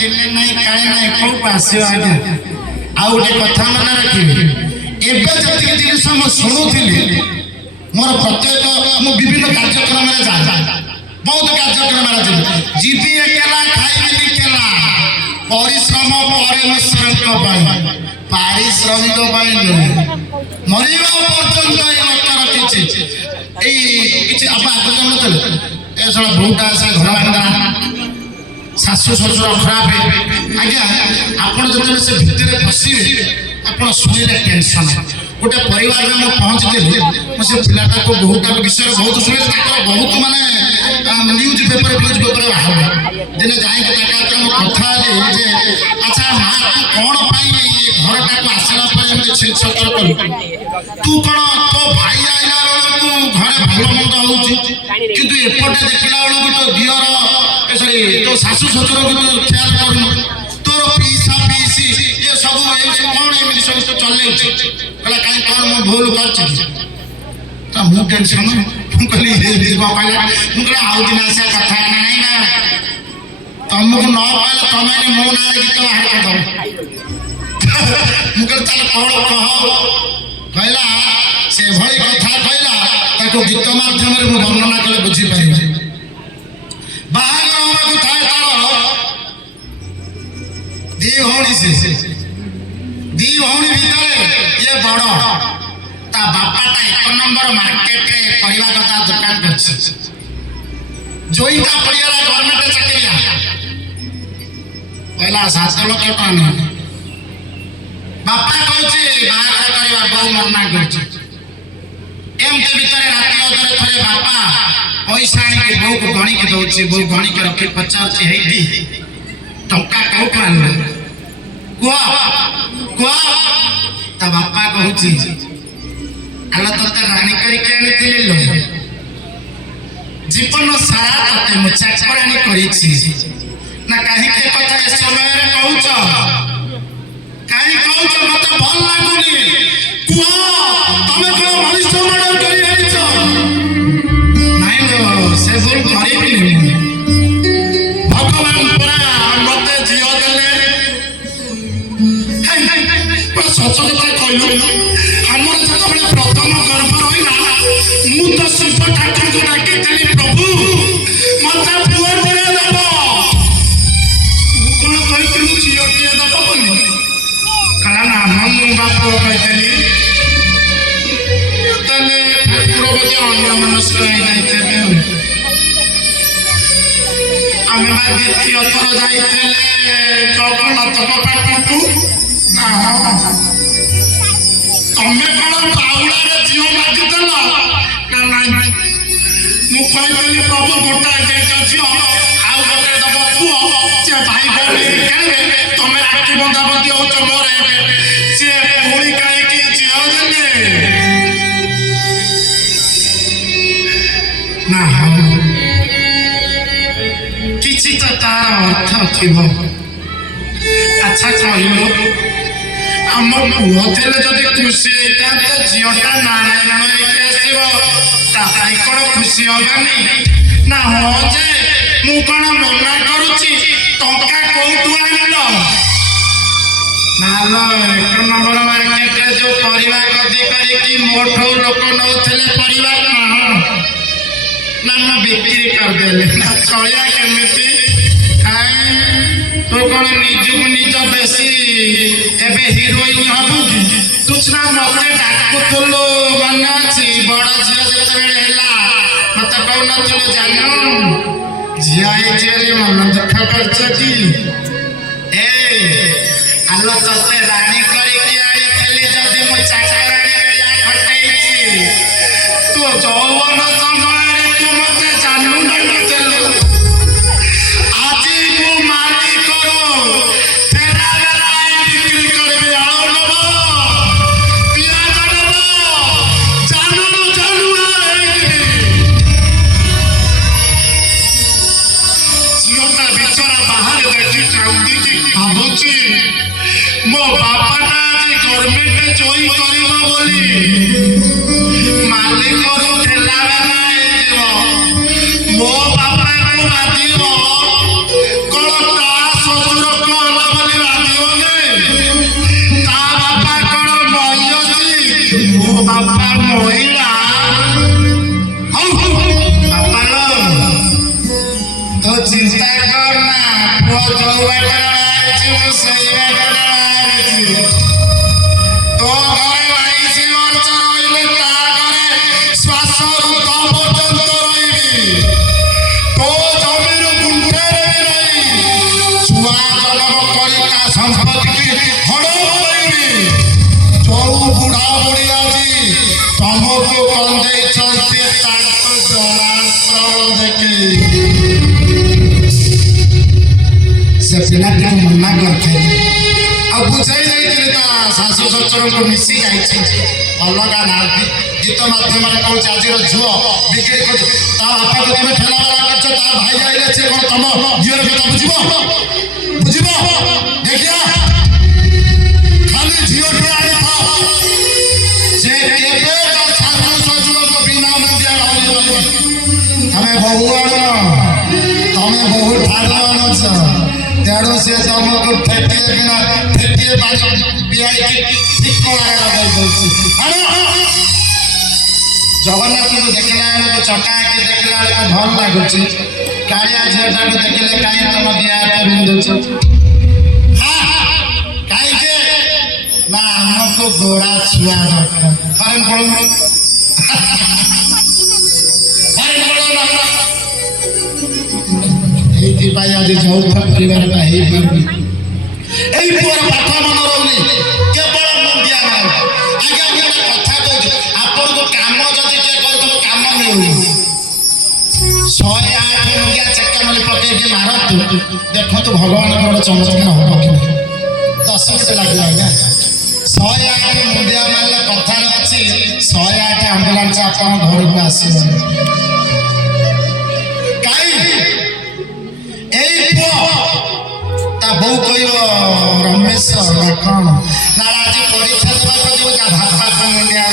दिने नहीं काले नहीं कौट आसो आगे आउ गोटे कथा मन रखिए एवं जति जिनिस मु शुणुली मोर प्रत्येक मु विभिन्न कार्यक्रम में जाए बहुत कार्यक्रम जीवी एकला खाइबी केला परिश्रम परमेश्वर पारिश्रमिक मरवा पर्यंत लक्ष्य रखी आप आगे जानते ये सब बहुटा आसे घर बांधा शाशु शशुर खराब है आज्ञा आपड़ जो से भितर फसवे आप शुणिले टेंशन गोटे परिवार में मुझे पहुँचती से पिलाटा को बहुटा विषय बहुत शुणे बहुत मानने न्यूज पेपर बाहर दिने जाए कथा अच्छा माँ कौन घरटा को आसला छिछतर कलु तू कौन तो भाई आइला बेलू घरे भल मंद हो एपटे देखला बेलू तो दियर सॉरी तो शाशु शशुर को तू ख्याल करनु तोर पीसा पीसी ये सब कौन एमती सब चले कहला कहीं कौन मु भूल कर मु टेंशन कहली मुझे आउ दिन आसा कथा नहीं ना तुमको न कहले तुम मो ना गीत बाहर कर मुझे कौन कह कहला से भली कथा कहला गीत माध्यम वर्णना कले बुझीपार बाहर थाए तार दी भौणी से दी भौणी भितर ये बड़ ता बापाटा 1 नंबर मार्केट रे परिवा कथा दुकान करछि जोईटा परिवार गवर्नमेंट चाकरिया पहला 7 लाख टका नहीं बापा कहछि बाहर करवा बहु मना करछि एमते भितर राति अधरे थरे बापा पैसा आनी बहु को गणी के दउछि बहु गणी के रखी पचाउछि हेती टका कौट आनले कुआ ता बापा कहछि आला तते रानी करके आनिथिले लो जीवन सारा तते मु चाकरानी करिछि ना काहे के कथा ए समय रे कहउछ काहे कहउछ मते भल लागुनी कुआ तमे को मनिष्ठ मर्डर करि आइछ नाही लो से भूल करिबि भगवान परा मते जियो देले पर सच कथा कहलु हमर जतबे प्रथम गर्भ रहिला मु तो शिव ठाकुर को डाकितली प्रभु मते पुआ दे दबो कोन कहितलु जियो दिए दबो बोली कला ना हम बाप कहितली तले ठाकुर बजे अन्य मनुष्य जाइते आमे बा द्वितीय थर जाइतेले जगन्नाथ पाखकु तमें कौन बाउला रे जीव मागिदेल ना नहीं मु कहली प्रभु गोटा देख झील आउ गोटे दब पुओ से भाई भौणी खेले तमें राखी बंधाबंधी हो मोर सी पुणी कहीं झील देले ना किसी तो तार अर्थ थी अच्छा कहलु आम पुओ थे जदि खुशी होता तो झीटा नारायण आसो कौन खुशी हबानी ना हाँ जे मु कौन मना करुच्ची टंका कौटू आनिल ना 1 नंबर मार्केट जो परिवा गदी करके मोठू लोक नौले परिवा ना मु बिक्री करदेले ना चलिया केमिति तो कौन निजु निज बेसी एबे हिरोइन हबु कि तुछना मते डाकुथलो मन अछि बड़ झियो जतबेले हैला मते कहू नथलो जानो झिया ए जेले मन दुख करछ कि ए आलो तते रानी करी कि आइ खेली जदी मु चाकरानी या खटैछि तो जौवन समय रे तू मते जानू नहीं देलो मो बापाटा आज गवर्नमेंट जॉइन करबा बोली मालिक छुआ जन्म करी ता संपत्ति की हड़प करिबी जो बुढ़ा बुढ़ी आज तुमको कंदे चलते ताको जनांतर देखे से पिलाटी को मना करते अब बुझाई नहीं शाशु शशुर को मिसी जाइए अलग ना गीत माध्यम कौन आज झुओ बिक्री कर बापा को तुम ठेला कर भाई आइले से कौन तुम झीर कथा बुझब बुझब देखिया खाली झील आए से केबे शाशु शशुर को बिना मंदिया तमें बहु आण तमें बहु ठार आण तेणु से तुमको ठेकिए बिना ठेकिए बिहाई ठीक कलार लगे जगन्नाथ को देखला बेलू चका आखि देखला बेलू भल लगुच कालिया झीटा को देखले कहीं तुम दिया बिंदुच कहीं ना हमको गोरा छुआ फरन पड़ो आज चौथ परिवार पुअर पाठ मन रोनी केवल मुंडिया मार आगे गोटे कथा कह आपन को काम जदि के कर काम मिलूनी 108 मुंडिया चक्का माली पके मारतु देखो तो भगवान गोटे चमत्कार हम कि 10 मिनट लगे आज्ञा 108 मुंडिया मारे कथा अच्छी 108 आम्बुलांस आप घर को आस बो कह रमेश कौन ना आज परीक्षा देवा भाषा मुंडिया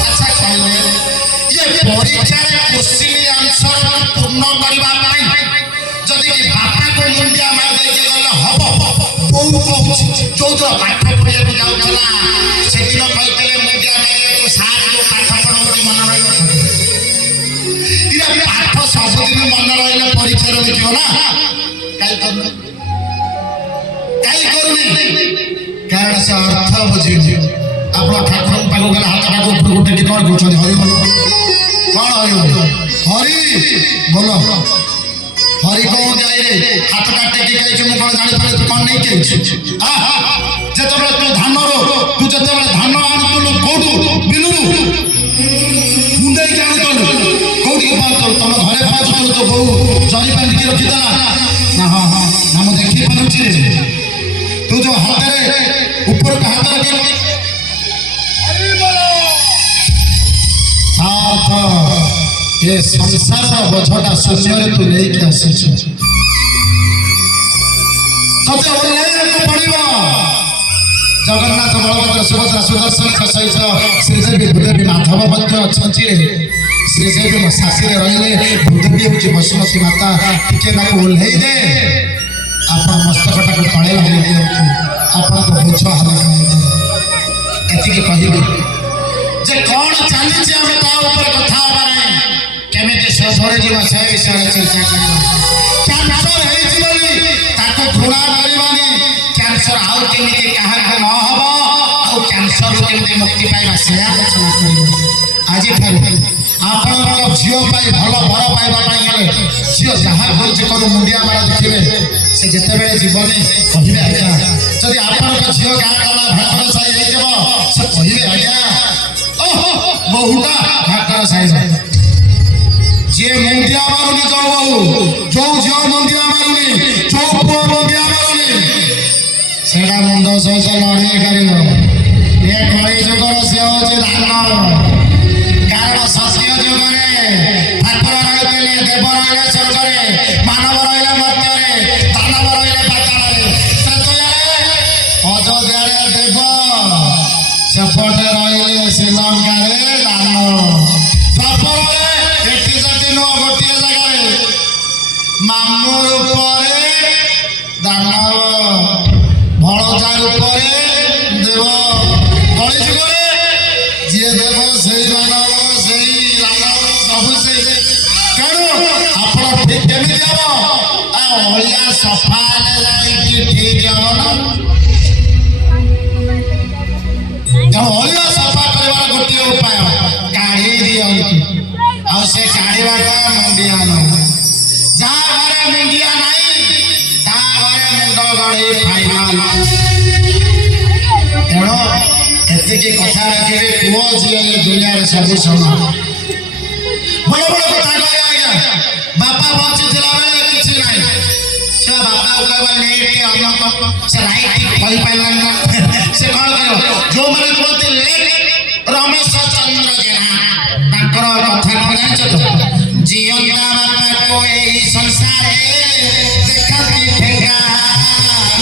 अच्छा कहले ये परीक्षा क्वेश्चन आंसर पूर्ण करने जदि बापा को मुंडिया मार गले हम बो कह जो जो पाठ पढ़िया जाऊला से दिन कहते मुंडिया मारे सार जो पाठ पढ़ा मन रही पाठ सबुदिन मन रही परीक्षा लिखो ना कहीं कारण से अर्थ बुझे आप ठाकुर पाक गले हाथ टाक गोटे कि कौन कौन हरि बोल कौन हरि बोल हरि बोल हरि कौन जाए हाथ काटे कि कही मुझे कौन जापर तू कौन नहीं कही जो तू धान तू जो धान आणुलु कौटू बिलु मुंडे आणुलु कौटी तुम घरे पहुँचु तो बो जरी बांधिकी रखीदेला ना हाँ हाँ ना मुझे देखी पार्टी तू जो हाथ ऊपर का हाथ ये संसार का बोझटा शून्य तू लेके आसी तते ओल्लैको पड़िबो जगन्नाथ बलभद्र सुभद्रा सुदर्शन सहित श्रीदेवी भूदेवी माधव मध्य अच्छा श्रीदेवी मो शाशी रही भूदेवी हूँ बसुमती माता टिके ओह्लई दे आप मस्तकटा को तले लगे दिखाँ आपण को बोझ हल्का एति कह जे कौन चली कथा केमी शेषे जीव से विषय चर्चा कैंसर घृणा करवानी कैंसर आउमी क्या न हम कैंसर केमी मुक्ति पाइबा से आलोचना कर आज आपण झील भल बर पाइबा झील जहाँ कौन मुंडिया मार देखिए से जिते बड़े जीवनी कहे आज्ञा जदि आपण झील गाँ गला भाकर साई से कहे आज्ञा बहुटा भाकर साई जे मुंडिया मारुनी जो बहु जो झील मुंडिया मारुनी जो पुओ मुंडिया मारुनी सेटा मुंड सहित लड़े कर ये कली जुगर से हूँ धान कारण सत्य जुगे ठाकुर रही देव रही स्वर्ग मानव रही मध्य दानव रही पाताल अयोध्या देव सेपटे रही श्रीलंका दान द्वापर एटी जति नुह गोटे जगार मामू रूप दानव भड़जा रूप देव कली जुगे जी देव से मानव से सब से तेणु आप ठीक केमी हम अलिया सफा ठीक हम ना तेणु अलिया सफा कर गोटे उपाय काढ़ी दिखती से काढ़ा मुंडिया न जहाँ घरे मुंडिया नहीं फाइनाल तेणु एतिकी कथा रखिए पुओ झील ये दुनिया सब समान बड़ बड़ कथा कहे आज्ञा बापा बची बेले किसी ना से बापा कहवा लेट अमक से राइट कही पारा से कौन कर जो मैंने कहते लेट रमेश चंद्र जेना कथा कौन जान जीवंता बापा को यही संसार देखती ठेका संसार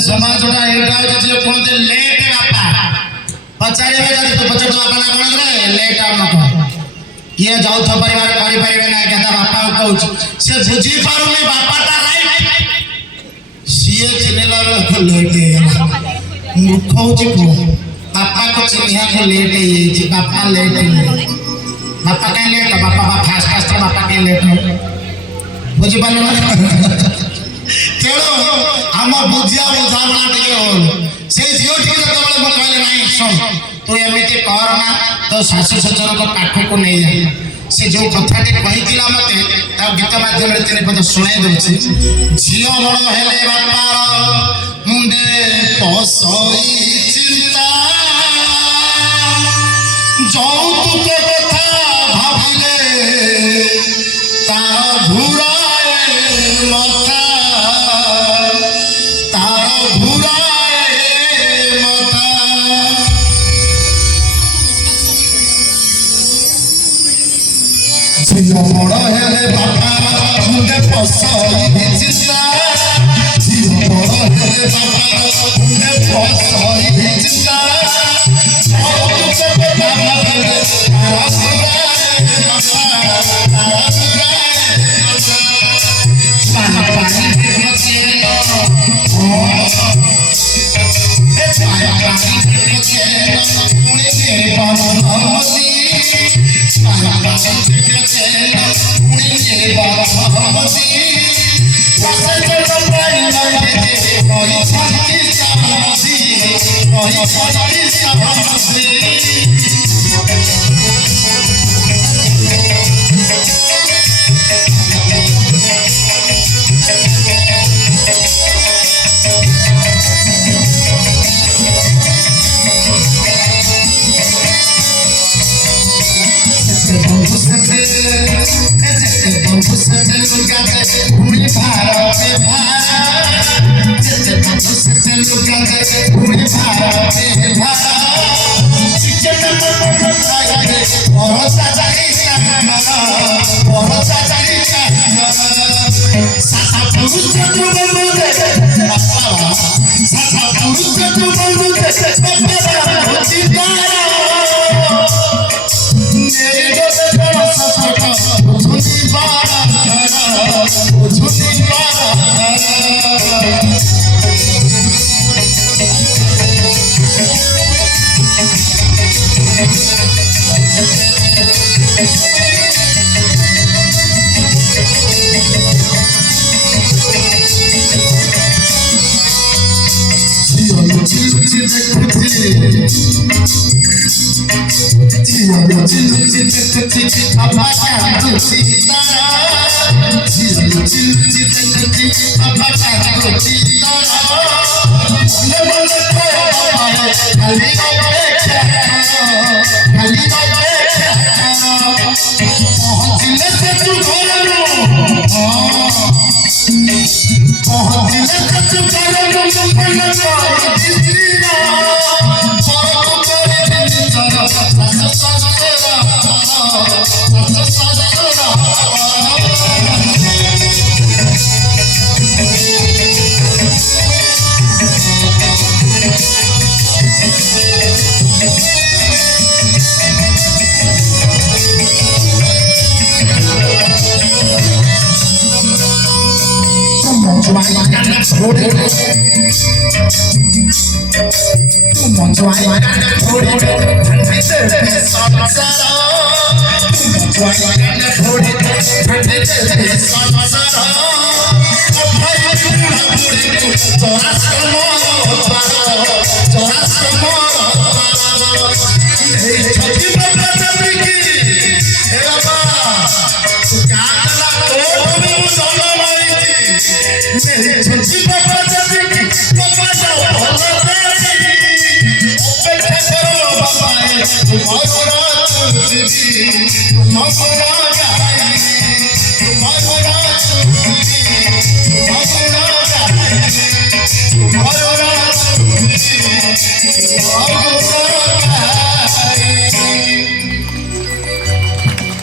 समाज कहते लेट बापा पचारे तो पचार बापा ना कौन करे लेट आमक किए जाऊ परिवार करें ना क्या बापा कहूँ से बुझी पारे बापाटा राइट सी चिन्हला लेट मूर्ख हूँ पुओ बापा को चिन्हा को लेट बापा लेट बापा कहीं लेट बापा फास्ट फास्ट बापा कहीं लेट बुझीपार तेणु आम बुझिया बुझाणा टे हो से झील टी जो कहले ना शुण तू एमती करना तो शाशु शशुर पाखक नहीं जा से जो कथाटे कही मत गीत मध्यम तीन पद शुणाई दूसरी झील बड़ हेले बापार मुंडे पसई चिंता যৌতুক কথা ভাবিলে তার ঘুরায় মাথা তার ঘুরায় মাথা ঝিল বড় হেলে বাপা মুন্ডে পসই চিন্তা ঝিল বড় হেলে বাপা মুন্ডে পসই চিন্তা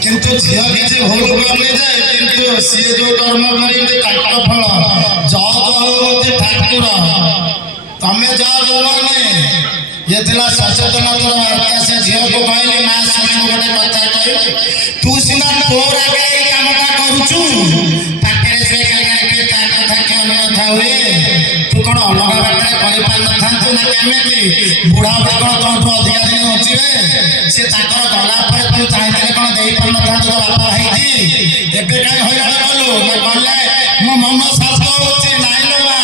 কিন্তু ঝিଅ କିଛି ଭୁଲ କରିଯାଏ କିନ୍ତୁ ସିଏ ଯୋଉ କର୍ମ କରିବେ ତାଙ୍କ ଫଳ ଜଜ ହଉଛନ୍ତି ଠାକୁର। ତମେ ଜଜ ହୁଅନି। ଇଏ ଥିଲା ସଚେତନତାର ବାର୍ତ୍ତା। ସେ ଝିଅକୁ କହିଲେ ମା ଶୁଣିବୁ ଗୋଟେ କଥା କହିବି, ତୁ ସିନା ତୋର ଆଗେ ଏଇ କାମଟା କରୁଛୁ, ପାଖରେ ସେ କାହିଁକି ତା କଥା କି ଅନ୍ୟ କଥା ହୁଏ? ତୁ କଣ ଅଲଗା ବାଟରେ କରିପାରିନଥାନ୍ତୁ ନା କେମିତି? ବୁଢ଼ା ବୁଢ଼ୀ କଣ ତୋଠୁ ଅଧିକା ଦିନ ବଞ୍ଚିବେ? ସେ ତାଙ୍କର ଗଲା ପରେ ତୁ ଚାହିଁଥିଲେ କଣ ଦେଇପାରିନଥାନ୍ତୁ ତୋ ବାପା ହେଇଛି? ଏବେ କାହିଁ ହଇରାଣ କଲୁ? ନା କଲେ ମୋ ମନ ଶାନ୍ତ ହଉଛି? ନାଇଁ ଲୋ ମା,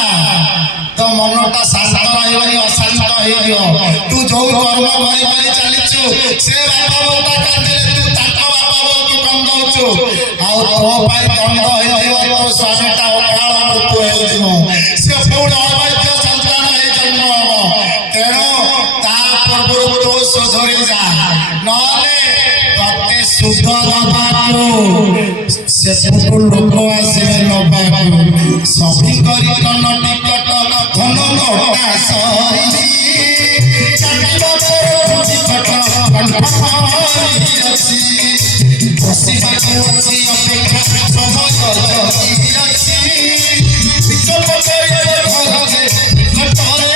ତୋ ମନଟା ଶାନ୍ତ ରହିବନି, ଅଶାନ୍ତ ହେଇଯିବ। ତୁ ଯୋଉ କର୍ମ କରି କରି ଚାଲିଛୁ, ସେ ବାପା ବୋଉଟା କାନ୍ଦିଲେ ତୁ ତାଙ୍କ ବାପା ବୋଉକୁ କନ୍ଦଉଛୁ। ଆଉ ତୋ ପାଇଁ ଦଣ୍ଡ ହେଇଯିବ, ତୋ ସ୍ୱାମୀଟା ଅକାଳ ମୃତ୍ୟୁ ହେଇଯିବ। ସେ ପୁଣି ଅବୈଧ ସନ୍ତାନ ହେଇ ଜନ୍ମ ହବ। ତେଣୁ ତା ପୂର୍ବରୁ ତୁ ସୁଧୁରି ଯା, ନହେଲେ ତତେ ସୁଧ ଦବାକୁ ସେପଟୁ ଲୋକ ଆସିବେ ନବାକୁ। ସଭି କରି କନ ନିକଟ ଧନ ନଟା ସରିଛି, ବସିବାକୁ ଅଛି ଅପେକ୍ଷା ସମୟ ଯଦି ଅଛି। ବିକଳ୍ପ କରିବେ ଘରରେ ନିକଟରେ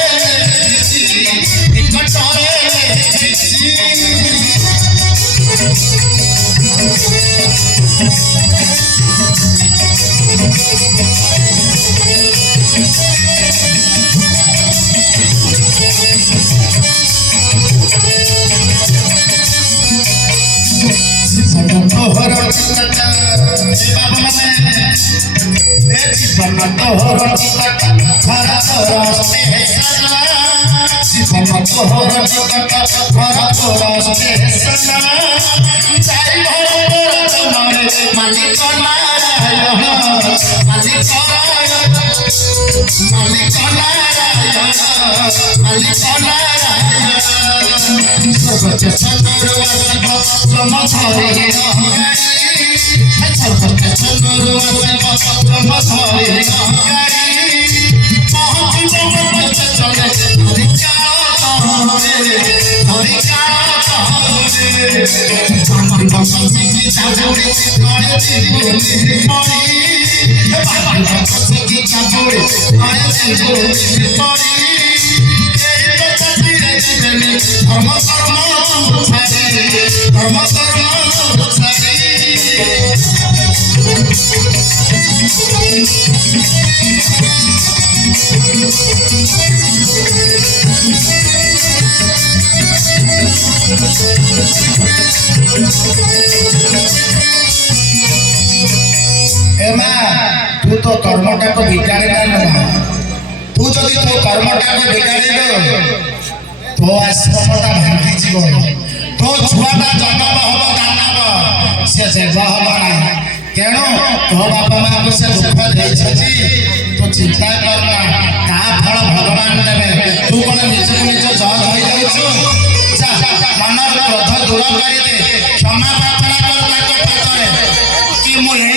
জীবন তোর নিকট ভরতর স্টেশন জীবন তোর নিকট ভরতর স্টেশন যাই ভরতর তোমারে মালিক নারায়ণ মালিক নারায়ণ মালিক নারায়ণ মালিক নারায়ণ সর্বত সদর আসিব ব্রহ্মধরে সর্বত সদর আসিব ব্রহ্মধরে পਹੁঁচিব চলে तू तो कर्मटा को बिगाड़ना तू जदि तो कर्मटा को बिगाड़ तो आश्रमटा भांगी जीव तो छुआटा जन्म हम दानव से जेब हम ना तेणु तो बापा माँ को से दुख देती तो चिंता करना ता फल भगवान देवे तू कौन निज निज जज हो जाऊ मन क्रोध दूर कर क्षमा प्रार्थना कर पचरे कि मुझे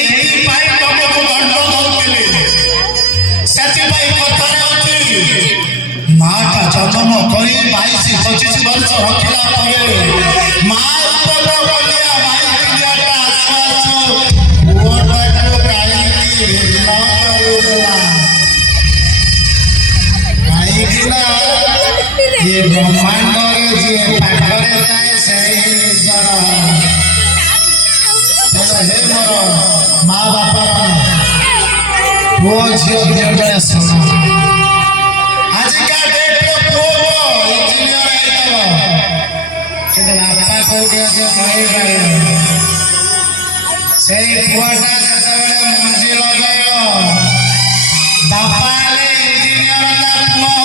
माटा जन्म करी 22-25 वर्ष रखला माँ ये ब्रह्मांड जी पाखरे जाए से हे मोर माँ बापा पुओ झील दिए सुन आजिका डेट्रे पुओ इंजीनियर कि बापा कौटे अच्छे कही से पुआटा जो मंजी लगे बापा इंजीनियर पुओ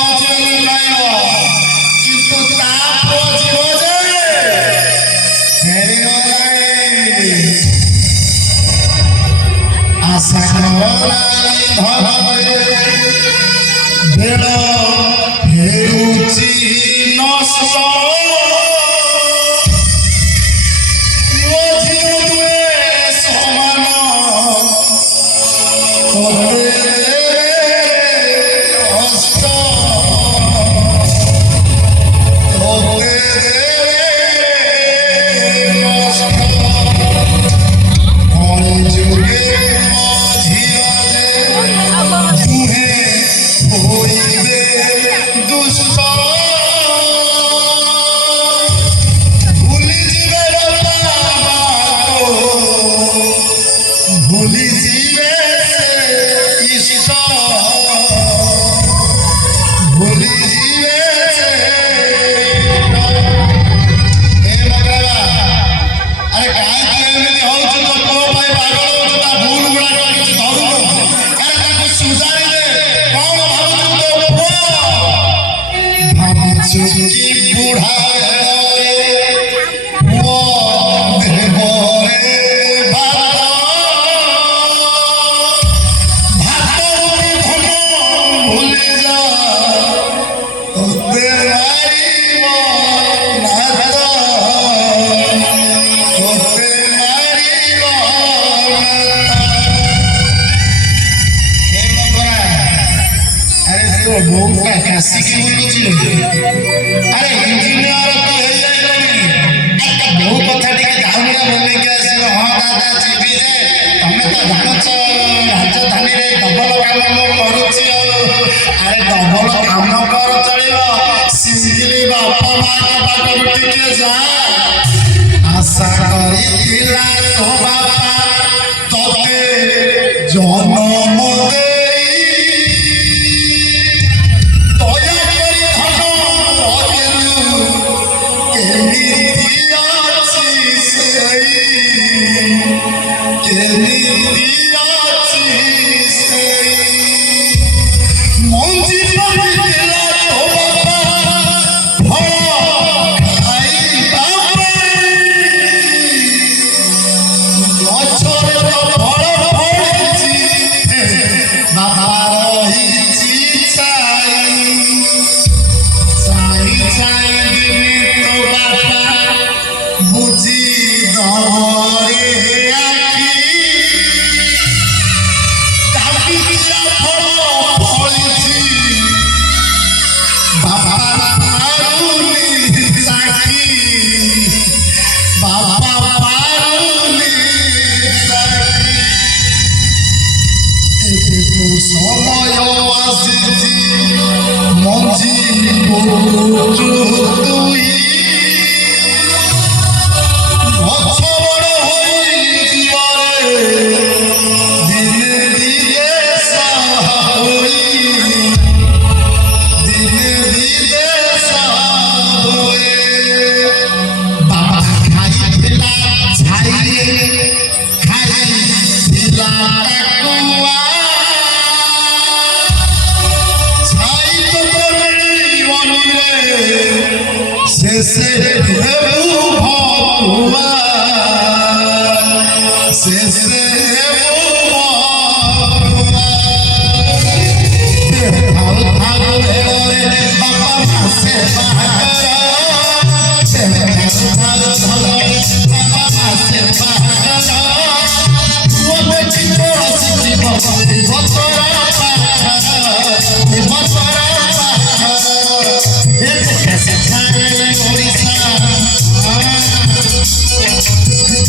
काशी की अरे इंजीनियर तो हो जाए बहु कथा टे धाउरा बोल के आस हाँ दादा जीवी जे तुम तो जानच राजधानी डबल काम करुच्ची अरे डबल काम कर चलो सिंगली बापा माँ पाठ टिके जा आशा करिला तो बापा तोते जन्म दे ବସିଛି ମଞ୍ଜି ପୋଚୁ ତୁଇ ଗଛ ବଡ଼ ହୋଇଯିବରେ ଦିନେ ଦିନେ ସାହା ହୋଇ ଦିନେ ଦିନେ ସାହା ହୋଇ ବାବା ଖାଇଥିଲା ଛାଇରେ ଖାଇଥିଲା ଟାକୁଆ ଛାଇ ତ ପଡ଼ିବନିରେ ଶେଷେ ହେବୁ ଭକୁଆ ଶେଷେ ହେବୁ ଭକୁଆ ଥାଉ ଥାଉ ବେଳରେ ବାପା ମାସେ ବାହାଘର ଥାଉ ଥାଉ ବାପା ମାସେ ବାହାଘର ପୁଅ ବେଟି କଳସିଯିବ ବତର ପାଖର ବତର ପାଖର ଏ ଦେଖା ଶିଖାରେ ଓଡ଼ିଶା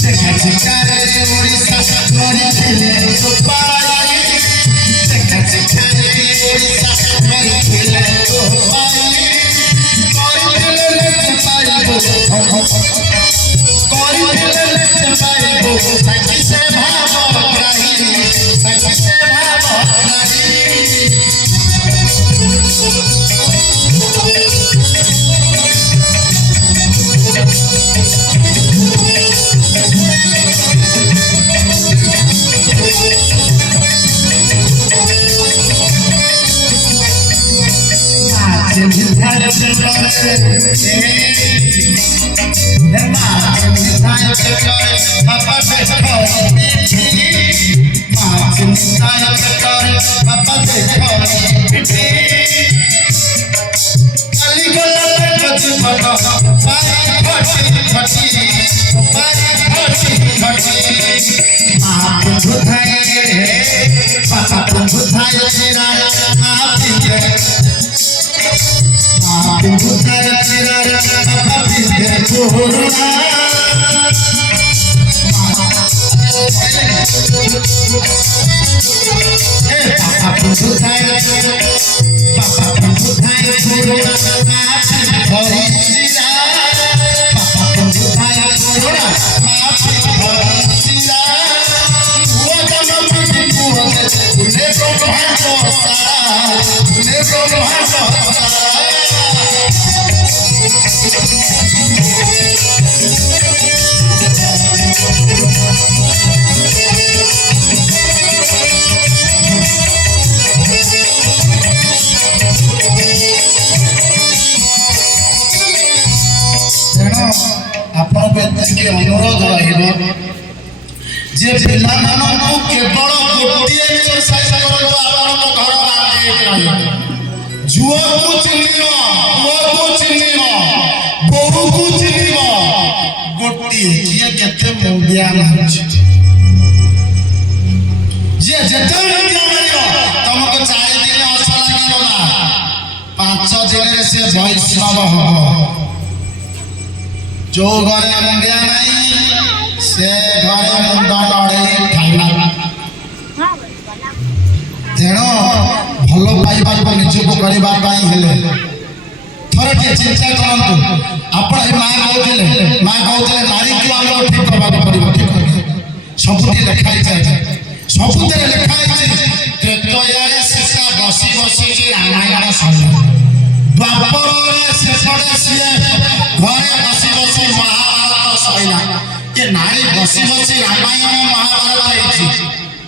ଦେଖା ଶିଖାରେ ଓଡ଼ିଶା କରିଥିଲେ ଗୋପାଳି ଦେଖା ଶିଖାରେ ଓଡ଼ିଶା କରିଥିଲେ ଗୋପାଳି କରିଥିଲେ ଲେଚ ପାଇବ କରିଥିଲେ ଲେଚ ପାଇବ ସାକ୍ଷୀ ସେ ଭାବ ଗ୍ରାହୀ ସାକ୍ଷୀ ସେ ଭାବ ଗ୍ରାହୀ अनुरोध रहिबो जे पिलामानकु केवल गोटिए एक्सरसाइज करबो आपन घर बाटे रहिबो जुआकु चिनियो पुओकु चिनियो बोहुकु चिनियो गोटिए किए केते मुंडिया मारछ जे जेते मुंडिया मारियो तुमको 4 दिन हस लागिबो ना 5 दिन से वैष्णव हबो जो घरे मुंडिया नहीं से घरे मुंड लड़े खाइला तेणु भल पाइबा निजक करने थोड़े टे चिंता करतु आपण माँ कहते नारी को आम ठीक करवा पड़ो ठीक सबुठी लिखाई सबुति लिखाई त्रेतया सीता बसी बसी रामायण शुण द्वापर सेपटे सी घरे बसी बसी महाभारत सैला ये नारी बसी बसी रामायण महाभारत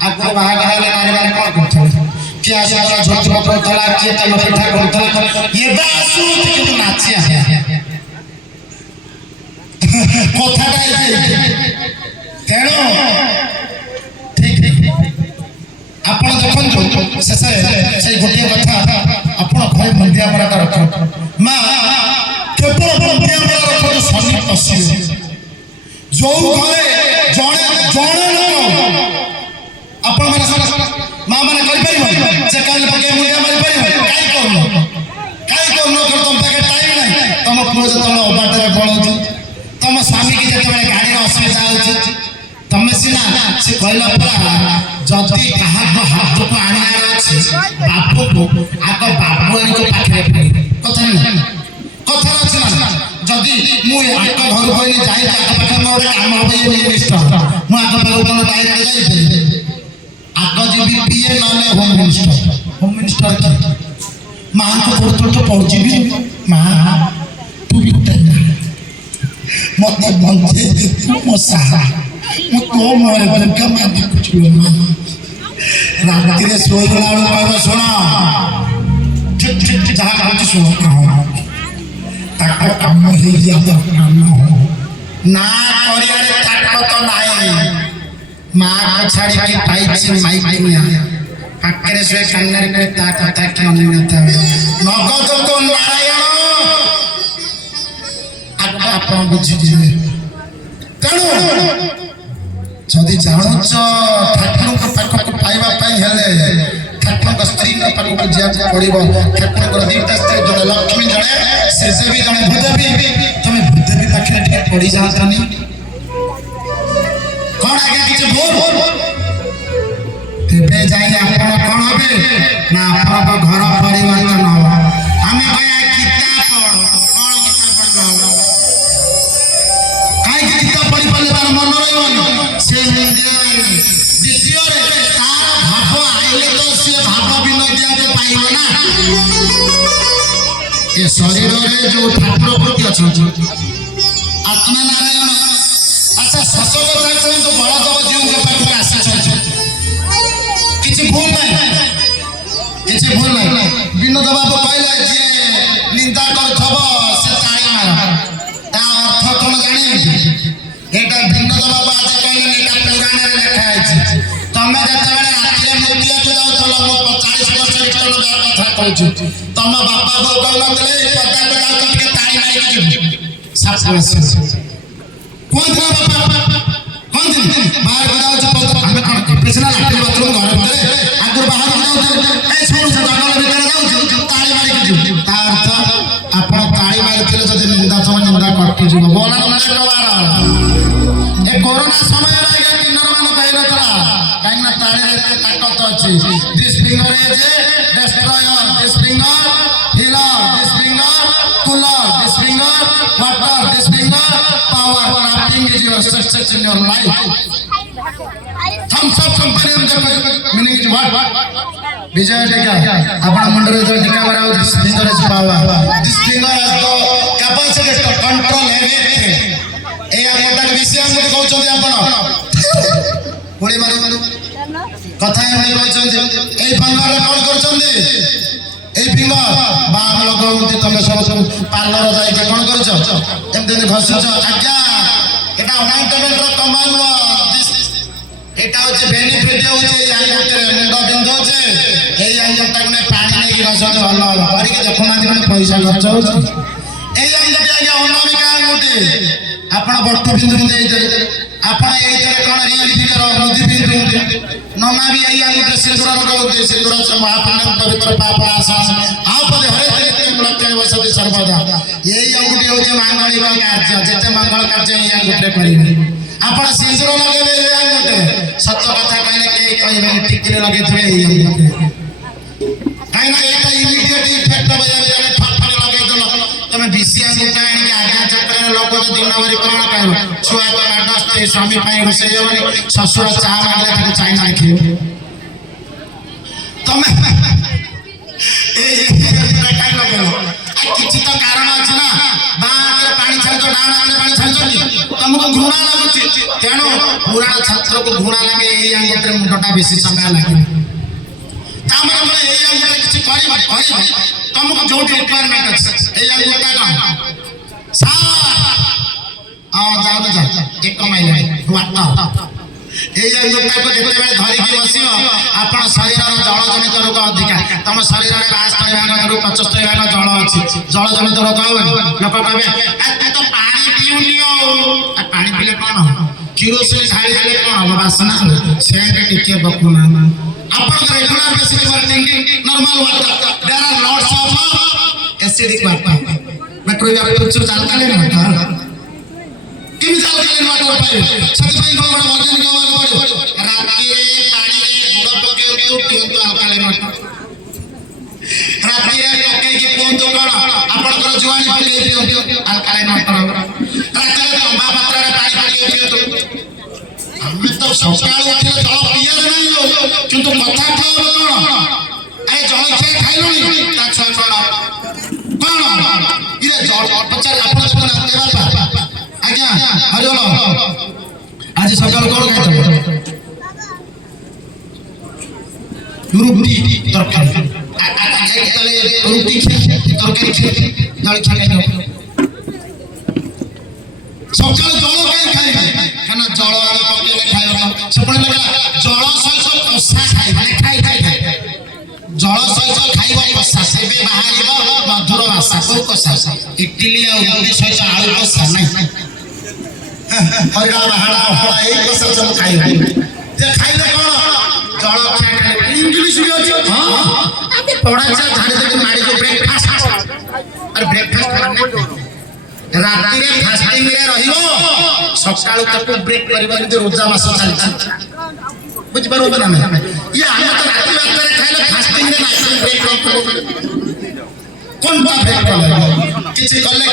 आगे बाहर नारी मैंने कौन करते किए आसला झोट पकड़ा किए तेल पिठा करता ये आसू कि नाची कथाटा तेणु ठीक आपण देखो शेष से गोटे कथा आपण घर बंदिया मराटा रख माँ केवल बंदिया मरा रख तो शनि पशे जो घरे जड़े जड़े लोक आपण मैंने माँ मैंने से कल पके मुंडिया मारी पार कहीं कर तुम पाखे टाइम ना तुम पुओ जो अबाटर पड़ो तुम स्वामी की जो गाड़ी असुविधा हो तुम्हें सीना से कहला परा जदि काहाको हाथ को आनार अछि बापू को आको बापू आनी को पाखरे पड़ी कथा नहीं कथा अछि ना जदि मु आको घर कोई जाई आको पाखे मोर काम होबे ये मिनिस्टर मु आको पाखे कोन डायरेक्ट जाई आको जीबी पीए नले होम मिनिस्टर की मां को तो पहुंची भी मां तू भी मत बंदे तू मसा मु तो मोर दुर्गा मां कुछ रात रे सोइला कहबो सुना ठीक ठीक जहां कहू सुनो ताको काम हे जाता काम ना करिया रे ताको तो नाही मां को छाड़ी के पाइछि माइक मिया पाकरे से कन्नर के ता कथा क्यों नहीं था नगद तो नारायण आपण बुझिजिवे तेणु जदि जानुच ठाकुर को पाखक पाइबा पाई हेले ठाकुर को स्त्री को पाखक जिया पड़िबो ठाकुर को दीटा स्त्री जने लक्ष्मी जने से भी जने भूदेवी तमे भूदेवी पाखरे ठीक पड़ी जातनी कोन आगे किछ बोल तेबे जाई आपण कोन होबे ना आपण घर परिवर्तन हो हमें कया किताब पढ़ो कोन किताब पढ़ो काई किताब पढ़ी पले तार मन रहबनी से द्वितीय रे तार भाव आइले तो से भाव विनोदिया के पाइबो ना ए शरीर रे जो ठाकुर प्रति अछन आत्मा नारायण अच्छा सत কথা कहतो बड़ा दब जीव के पाख आसा किछि भूल नहीं विनोद बाबू कहले जे निंदा करथबो से ताली मार ता अर्थ कोन जानि एटा विनोद बाबू आज कहले एटा पुराण रे लिखा है तमे जतबेले रात्रि मुक्तिया को जाउ चलो मो 40 वर्ष रिटर्न दार कथा कहू तम बापा बो कहले पता को जाउ के ताली मारी के साफ कौन था बापा कौन दिन बाहर बजाओ पता हमें कोन प्रोफेशनल आके बाथरूम घर भीतर आगुर बाहर जाओ ए छोड़ से जंगल भीतर जाओ ताली मारी के ता अर्थ आपण ताली मारी थिले जदि निंदा तो निंदा कटके जीव बोला ना कवार ए कोरोना समय रे किन्नर मान कहला तला काई ना ताली रे ताकत अछि this finger is destroyer this finger healer this finger cooler this finger water this finger power crafting is your success in your life हम सब कंपनी में देखो मीनिंग इज व्हाट विजय टेका अपन मुंड रे जो टिका बराओ this finger is power this finger has the capacity to control everything ए आमटा विषय हम कहउ छथि आपण पुणी मारे कथा हम कहउ छथि ए फिंगर रे कोन कर छथि ए फिंगर बाम लगाउते तमे सब पार्लर जाई के कोन करछ एमते घसुछ आज्ञा एटा अनाइंटमेंट रो कमाल एटा होचे बेनिफिट होचे ए आंगटे मुंड बिंदु होचे ए आंगटा ने पानी नै की घसत हल्ला हल्ला करी के देखो ना माने पैसा खर्च होछ ए आंगटे आगे अनामिका आंगटे आपण बट्टू बिंदु दे दे आपण ए तरे कोन रियलिटी करो मुदी बिंदु नना भी आई आंगटे सिंदूर लगाउते सिंदूर से महापुण्य पवित्र पाप आसा आपदे हरे तरे मुलक्के वसति सर्वदा ए आंगटे होचे मांगलिक कार्य जेते मंगल कार्य ए आंगटे करिवे आपण सिंदूर लगावे ए आंगटे सत्य कथा कहले के कहबे टिकले लगे थे ए आंगटे काई ना एटा इमीडिएट इफेक्ट बजावे जाने फटफट लगे दल तमे बीसी आंगटा के आज्ञा चक्र रे लोक तो दिन भरी कोन कहबो छुआ तो नाटस्ते स्वामी पाई रोसे जवनी ससुर चा मागले ताके चाइना रखियो तमे ए काई लगेलो आ किछि तो कारण अछि ना बांगे पानी छाड़ तो डाण पानी छाड़छनी तुमको घृणा लागुछि तेणु पुराण छात्र को घृणा लागे ए आंगटे मुंडटा बेसी समय लागे तामर में ए आंगटे किछि करी तुमको जो रिक्वायरमेंट अछि ए आंगटा का सा जाओ जा एक माइल वाटा ए आंगटा को जेते बेले धरि के बसियो आपण शरीर रो जल जनित रोग अधिका तम शरीर रे 72 भाग रो 75 भाग जल अछि जल जनित रोग लोक कहबे आ तो पानी पिउनियो आ पानी पीले कोन किरोसिन ढाली देले कोन हो वासना सेंट टिके बकुना आपण रेगुलर बेसिस पर drinking normal water there are lots of acidic water मैं कोई आप कुछ जानकारी नहीं होता କେମିତି ଆଲକାଲାଇନ୍ ୱାଟର ପାଇବେ? ସେଥିପାଇଁ କ'ଣ ଗୋଟେ ବୈଜ୍ଞାନିକ ହବାକୁ ପଡ଼ିବ। ରାତିରେ ପାଣିରେ ଗୁଡ଼ ପକେଇନ୍ତୁ, ପିଅନ୍ତୁ ଆଲକାଲାଇନ୍ ୱାଟର। ରାତିରେ ପକେଇକି ପିଅନ୍ତୁ କ'ଣ? ଆପଣଙ୍କର ଜୁଆଣି ପକେଇ ପିଅନ୍ତୁ ଆଲକାଲାଇନ୍ ୱାଟର। ରାତିରେ ତମ୍ବା ପାତ୍ରରେ ପାଣି ପକେଇ ପିଅନ୍ତୁ। ଆମେ ତ ସକାଳୁ ଉଠିଲେ ଜଳ ପିଇବାର ନାହିଁ, କିନ୍ତୁ କଥା ହବ କ'ଣ? ଆରେ ଜଳଖିଆ ଖାଇଲୁଣି? ତା ଛୁଆ କ'ଣ ଇରେ ଜଳ ପଚାରେ ଆପଣ ଦେଖୁନାହାନ୍ତି ବାପା। ଆଜ୍ଞା ହରିବୋଲ ଆଜି ସକାଳୁ କ'ଣ ଖାଇଛ? ରୁଟି ତରକାରୀ। ତାହେଲେ ରୁଟି ତରକାରୀ ଜଳଖିଆ ଖାଇଛ? ସକାଳୁ ଜଳ କାହିଁ ଖାଇବେ? କାରଣ ଜଳ ଆମେ ପକେଇଲେ ଖାଇବ। ସେପଟେ ଲାଗିଲା ଜଳ ସହିତ କଷା ଖାଇବେ। ଖାଇ ଜଳ ସହିତ ଖାଇବ କଷା, ସେବେ ବାହାରିବ ମଧୁର ଭାଷା। କୋଉ କଷା? ଇଟିଲି ଆଉ ରୁଟି ସହିତ ଆଳୁ କଷା ନାହିଁ। ହରିଡ଼ା ବାହାଡ଼ା ଏଇ କଷା ସବୁ ଖାଇବ। ଖାଇଲେ କ'ଣ? ଜଳ ଇଂଲିଶ ବି ଅଛି। ପଢ଼ାଇଛ ଝାଡ଼ିଦେଇକି ମାଡ଼ିକି ବ୍ରେକଫାଷ୍ଟ। ଆରେ ବ୍ରେକଫାଷ୍ଟ ରାତିରେ ଫାଷ୍ଟିଂରେ ରହିବ, ସକାଳୁ ତାକୁ ବ୍ରେକ୍ କରିବ। ଯେମିତି ରୋଜା ମାସ ଚାଲିଛି, ବୁଝିପାରିବ ନା? ଇଏ ଆମେ ତ ରାତି ଭାତରେ ଖାଇଲେ ଫାଷ୍ଟିଂରେ ନାହିଁ, ବ୍ରେକ୍ কোনটা ব্রেক কলে কিছু কলে।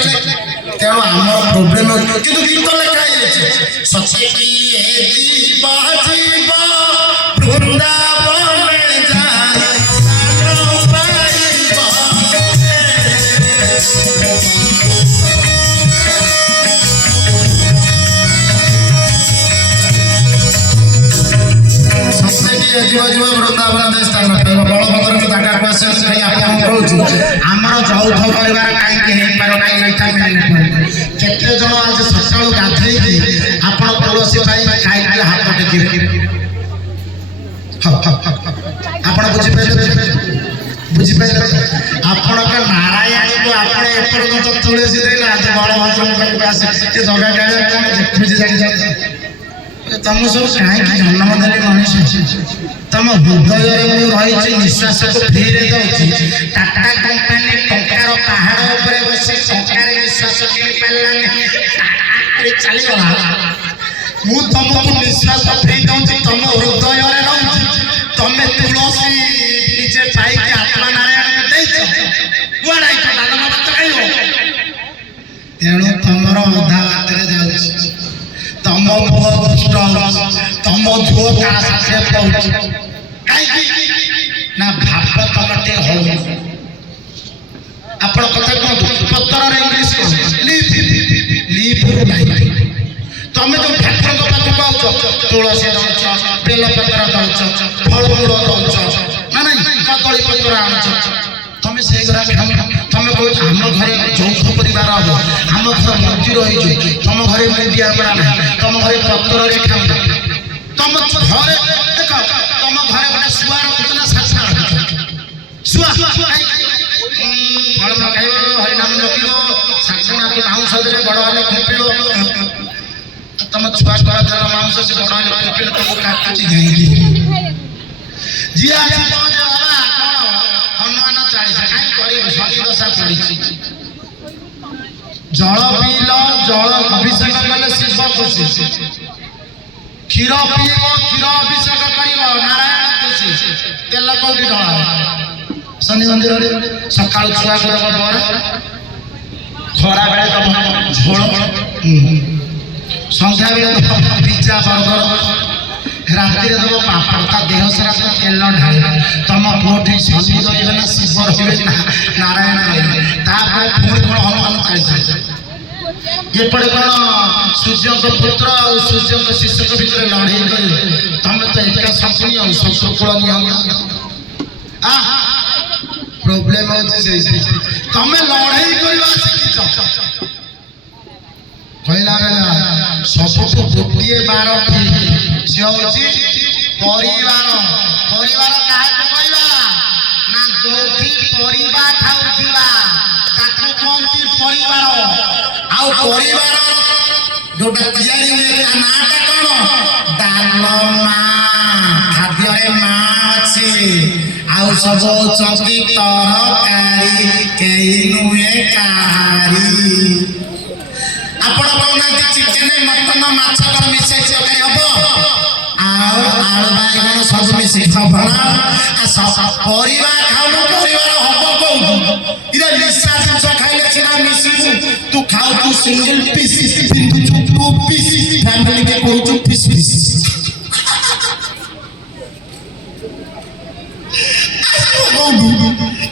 তেଣୁ ଆମର ପ୍ରୋବ୍ଲେମ କିନ୍ତୁ ଗୀତ ଲେଖା ହେଇଯାଇଛି ସଚେତି ଜୀବ ଜୀବ ବୃନ୍ଦାବନେ ଯାଏ ପାଇବ। ସଚେତି ଜୀବ ଜୀବ ବୃନ୍ଦାବନ ସ୍ଥାନ ପାଇବ। ବଳଭଦ୍ରଙ୍କ ଜାଗାକୁ ଆସିବା ଆପଣଙ୍କୁ କହୁଛୁ ଆମର ଯୌଥ ପରିବାର କାହିଁକି ହେଇପାରୁନାହିଁ? କେତେ ଜଣ ଆଜି ସକାଳୁ ଗାଧେଇକି ଆପଣ ତୁଳସୀ ପାଇଁ ଖାଇକି ହାତ ଟେକିବେ? ଆପଣ ବୁଝିପାରିଲେ? ଆପଣଙ୍କ ନାରାୟଣକୁ ଆପଣ ଏପର୍ଯ୍ୟନ୍ତ ତୁଳସୀ ଦେଇନା ଆଜି ବଳଭଦ୍ରଙ୍କ ପାଖକୁ ଆସି ଜଗା କାଳିଆ କ'ଣ ଦେଖୁଛି ଜାଣିଛନ୍ତି? ତମକୁ ସବୁ କାହିଁକି ଜନ୍ମ ଦେଲେ ମଣିଷ? ତମ ହୃଦୟରେ ମୁଁ ରହିଛି, ନିଶ୍ୱାସକୁ ଫ୍ରିରେ ଦଉଛି। ଟାଟା କମ୍ପାନୀ ଟଙ୍କାର ପାହାଡ଼ ଉପରେ ବସି ଟଙ୍କାରେ ନିଶ୍ୱାସ କିଣି ପାରିଲାନି, ଚାଲିଗଲା। ମୁଁ ତମକୁ ନିଶ୍ୱାସ ଫ୍ରି ଦଉଛି, ତମ ହୃଦୟରେ ରହୁଛି। ତମେ ତୁଳସୀ ନିଜେ ପାଇକି ଆତ୍ମା ନାରାୟଣକୁ ଦେଇଛ, କୁଆଡ଼େ ଆଇଛ? ଦାଦନ ଭାତ ଖାଇବ। ତେଣୁ ତମର ଅଧା ବାଟରେ ଯାଉଛି। ତମ ପୁଅ ଦୁଷ୍ଟ ହଉଛି, ତମ ଝୁଅ କାହା ସାଥିରେ ପଡୁଛି। କାହିଁକି ନା ଭାବ ତମ ଟିକେ ହଉନି। ଆପଣ କଥା କୁହନ୍ତୁ, ପତ୍ରରେ ଇଂଲିଶ ତମେ ଯୋଉ ଠାକୁରଙ୍କ ପାଖକୁ ଆଉଛ, ତୁଳସୀ ଦଉଛ, ବେଲପତ୍ର ଦଉଛ, ଫଳମୂଳ ଦଉଛ, ନା ନାଇଁ କଦଳୀ ପତ୍ର ଆଣୁଛ, ତମେ ସେଇଗୁଡ଼ା ଖାଉନ। ତମେ କହୁଛ ଆମ ଘରେ ଯୌଥ ପରିବାର ହବ, ଆମ ଘର ମନ୍ଦିର ହେଇଛୁ, ତମ ଘରେ ମିଡ଼ିଆ ପଡ଼ା ନାହିଁ, ତମ ଘରେ ପତ୍ରରେ ଖାଉନ। ତମ ଘରେ ଦେଖ, ତମ ଘରେ ଗୋଟେ ଶୁଆ ରଖୁଛ ନା ଶାଶୁଆ ରଖୁଛ? ଶୁଆ ଫଳମୂଳ ଖାଇବ, ହରିନାମ ଜପିବ, ଶାଶୁଣାକୁ ମାଉଁସ ଦେଲେ ବଡ଼ ହେଲେ ଖୁମ୍ପିବ। ତମ ଛୁଆ ଛୁଆ ଦେଲ ମାଉଁସ, ସେ ବଡ଼ ହେଲେ ଖୁମ୍ପିଲେ ତମକୁ କାଟୁଛି କାହିଁକି? ଯିଏ ଆସିବ ଯେ ବାବା କ'ଣ ହନୁମାନ ଚାଳିଶା କାହିଁ କରିବୁ? ଶନି ଦଶା ପଡ଼ିଛି। ଜଳ ପିଇଲ, ଜଳ ଅଭିଷେକ କଲେ ଶିବ ଖୁସି। କ୍ଷୀର ପିଇବ, କ୍ଷୀର ଅଭିଷେକ କରିବ, ନାରାୟଣ ଖୁସି। ତେଲ କୋଉଠି ଢଳା? ଶନି ମନ୍ଦିରରେ। ସକାଳୁ ଛୁଆକୁ ଦେବ ବର, ଖରା ବେଳେ ଦେବ ଝୋଳ, ସନ୍ଧ୍ୟାବେଳେ ଦେବ ପିଜା ବର୍ଗର, ରାତିରେ ଦେବ ପାପଡ଼। ତା ଦେହ ସାରା ତ ତେଲ ଢାଳିବ। ତମ ପୁଅଠି ଶନି ରହିବେ ନା ଶିବ ରହିବେ ନା ନାରାୟଣ ରହିବେ? ତାପରେ ପୁଣି କ'ଣ ହନୁମାନ ଚାଳିଶା। ଏପଟେ କ'ଣ ସୂର୍ଯ୍ୟଙ୍କ ପୁତ୍ର ଆଉ ସୂର୍ଯ୍ୟଙ୍କ ଶିଷ୍ୟଙ୍କ ଭିତରେ ଲଢ଼େଇ କରିବେ? ତମେ ତ ଏକା ସପୁଣି ଆଉ ଶତ୍ରୁକୂଳ ନିଅନ୍ତ। ପ୍ରୋବ୍ଲେମ ହଉଛି ସେଇଠି, ତମେ ଲଢ଼େଇ କରିବା ଶିଖିଛ। କହିଲା ବେলা ସବୁଠୁ ଗୋଟିଏ ବାର ଠିକ୍, ସେ ହଉଛି ପରିବାର। ପରିବାର କାହାକୁ କହିବା ନା ଯୋଉଠି ପରିବା ଖାଉଥିବା ତାକୁ କହନ୍ତି ପରିବାର। ଆଉ ପରିବାର ଯୋଉଟା ତିଆରି ହୁଏ ତା ନାଁଟା କ'ଣ? ଡାଲମା। ଖାଦ୍ୟରେ ମା ଅଛି, ଆଉ ସବୁ ହଉଛନ୍ତି ତରକାରୀ, କେହି ନୁହେଁ କାହାରି। ଆପଣ କହୁନାହାନ୍ତି ଚିକେନ ମାଛ କଣ ମିଶେଇ ତରକାରୀ ହବ ଆଉ ଆଳୁ ବାଇଗଣ ସବୁ ମିଶେଇ ହବ ନା ପରିବା ଖାଉନ ପରିବାର ହବ କୋଉଠୁ ଇରେ ମିଶା ଜିନିଷ ଖାଇଲେ ସିନା ମିଶିବୁ ତୁ ଖାଉଛୁ ସିଙ୍ଗଲ ପିସ୍ ପିନ୍ଧୁଛୁ ଟୁ ପିସ୍ ଫ୍ୟାମିଲି କେ କହୁଛୁ ପିସ୍ ପିସ୍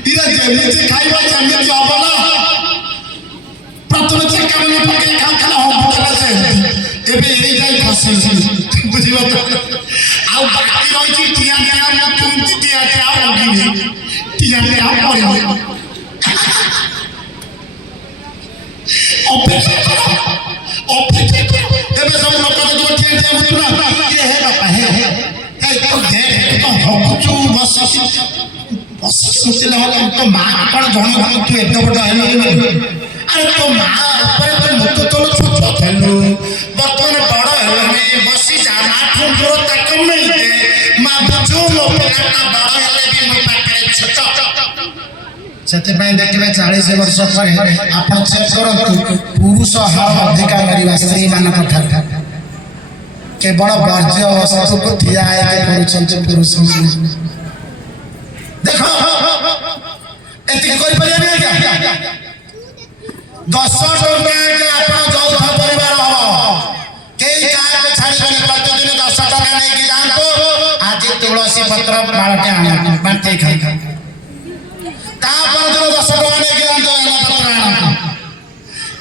ଇରେ ଯେମିତି ଖାଇବା ସେମିତି ହବ ନା ପ୍ରଥମେ ଚେକାଣି ପକେଇ ଖାଉ ହବ ଏବେ ଏଇ ଯାଇ ଫସି ବୁଝିବ ଆଉ ବାକି ରହିଛି ଟିଆ ଟିଆ ମୁଁ କେମିତି ଟିଆ ଟିଆ ଲଗିବି ଟିଆ ଟିଆ କରିବ ଅପେକ୍ଷା କର ଏବେ ସବୁ ଲୋକ ଦେଖିବ ଟିଆ ଟିଆ ବୁଝିବ ନା ହେ ବାପା ହେ ହକୁଛୁ ବସିଲେ ହବ ତୋ ମା କଣ ଜଣେ ତୁ ଏତେ ବଡ ହେଲୁ ଆରେ ତୋ ମା ଉପରେ ତୁ ମୁତ ତୋଳ ଛୋଟ ଥିଲୁ ବର୍ତ୍ତମାନ ବଡ ହେଲୁଣି ବସି ଯା ମାଠୁ ଦୂର ତାକୁ ନେଇଦେ ମା ବୁଝୁ ମୋ ପିଲାଟା ବଡ ହେଲେ ବି ମୋ ପାଖରେ ଛୋଟ ସେଥିପାଇଁ ଦେଖିବେ 40 ବର୍ଷ ପରେ ଆପଣ ଚେକ୍ କରନ୍ତୁ ପୁରୁଷ ହାର ଅଧିକା କରିବା ସ୍ତ୍ରୀ ମାନଙ୍କ ଠାରୁ କେବଳ ବର୍ଜ୍ୟ ବସ୍ତୁକୁ ଠିଆ ହେଇକି କରୁଛନ୍ତି ପୁରୁଷ ଦେଖ ଏତିକି କରିପାରିବେ ଆଜ୍ଞା 10 ଟଙ୍କା ଆପଣ ଯୌଥ ପରିବାର ହବ କେହି କାହାକୁ ଛାଡ଼ିବେନି ପ୍ରତିଦିନ 10 ଟଙ୍କା ନେଇକି ଯାଆନ୍ତୁ ଆଜି ତୁଳସୀ ପତ୍ର ବାଳଟେ ଆଣନ୍ତୁ ବାଣ୍ଟି ଖାଇ ତାପର ଦିନ 10 ଟଙ୍କା ନେଇକି ଯାଆନ୍ତୁ ଏଲା ପତ୍ର ଆଣନ୍ତୁ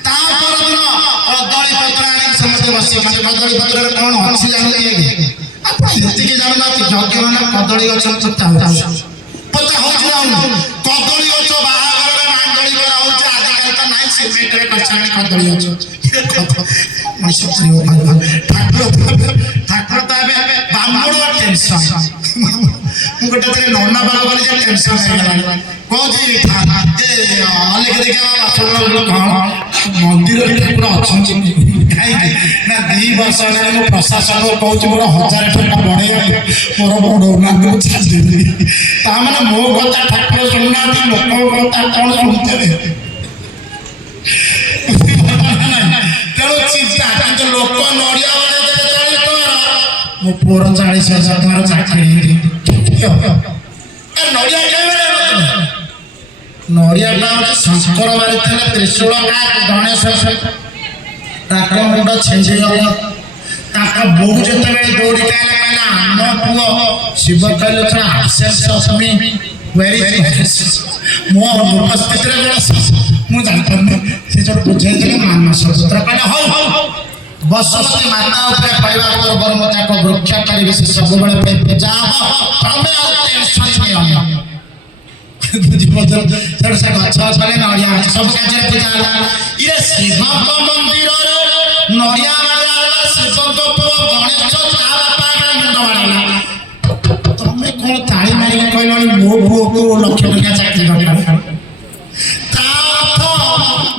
ତାପର ଦିନ କଦଳୀ ପତ୍ର ଆଣିକି ସମସ୍ତେ ବସିଛନ୍ତି କଦଳୀ ପତ୍ରରେ କଣ ଅଛି ଜାଣନ୍ତି ଆପଣ ଏତିକି ଜାଣୁନାହାନ୍ତି ଯଜ୍ଞ ମାନେ କଦଳୀ ଗଛ ପୋତା ହଉଛି ନା କଦଳୀ ଗଛ ବାହାଘରରେ ମାଙ୍ଗଳି କରା ହଉଛି ଆଜିକାଲି ତ ନାହିଁ ସିମେଣ୍ଟରେ କରିଛନ୍ତି କଦଳୀ ଗଛ ଠାକୁର ତ ଏବେ ବାମୁଣ ଟେନସନ ମୁଁ ଗୋଟେ ଥରେ ନନା ବାବା ବୋଲି ଯେ ଟେନସନ ହେଇଗଲାଣି କହୁଛି ଅନେକ ଦେଖିବା କଣ ମନ୍ଦିରରେ ଠାକୁର ଅଛନ୍ତି କାହିଁକି ନା 2 ବର୍ଷ ହେଲାଣି ମୁଁ ପ୍ରଶାସନକୁ କହୁଛି ମୋର 1000 ଟଙ୍କା ବଢେଇବାକୁ ମୋର ବଡ ଛାଡ଼ିଦେବି ତାମାନେ ମୋ କଥା ଠାକୁର ଶୁଣୁନାହାନ୍ତି ଲୋକଙ୍କ କଥା କଣ ଶୁଣୁଥିବେ ତେଣୁ ଚିନ୍ତା କିନ୍ତୁ ଲୋକ ନଡ଼ିଆ ବଢ଼େଇ ଦେବେ 40 ଟଙ୍କା ମୋ ପୁଅର 40,000 ଟଙ୍କାର ଚାକିରି ନଡ଼ିଆ ଖାଇବେ ନଡ଼ିଆଟା ହଉଛି ଶଙ୍କର ବାରିଥିଲେ ତ୍ରିଶୂଳ ଗଣେଶ ତାଙ୍କ ମୁଣ୍ଡ ଛିଣ୍ଡିଗଲା ତାଙ୍କ ବୋହୁ ଯେତେବେଳେ ଦୌଡ଼ିକି ଆଇଲେ କହିଲା ଆମ ପୁଅ ଶିବ କହିଲେ ମୋ ଉପସ୍ଥିତିରେ ମୁଁ ଜାଣିପାରୁନି ସେ ଯୋଉ ବୁଝେଇଥିଲେ ମାନସ ସୂତ୍ର କହିଲେ ହଉ ବସୁମତୀ ମାତା ଉପରେ କହିବା ପୂର୍ବରୁ ମୁଁ ତାକୁ ବୃକ୍ଷା କରିବି ସେ ସବୁବେଳେ ପାଇଁ ପୂଜା ହବ ତମେ ଆଉ ଟେନସନ ନିଅନି ବୁଝିପାରୁଛ ତେଣୁ ସେ ଗଛ କଲେ ନଡ଼ିଆ ଗଛ ସବୁ କାର୍ଯ୍ୟରେ ପୂଜା ହେଲା ଇଏ ଶିବଙ୍କ ମନ୍ଦିରରେ ନଡ଼ିଆ ବାଡ଼ା ହେଲା ଶିବଙ୍କ ପୁଅ ଗଣେଶ ତା ବାପା ମୁଣ୍ଡ ବାଡ଼େଇଲା ତମେ କଣ ତାଳି ମାରିକି କହିଲଣି ମୋ ପୁଅକୁ 1 ଲକ୍ଷ ଟଙ୍କା ଚାକିରି ଦରକାର ତା ତମ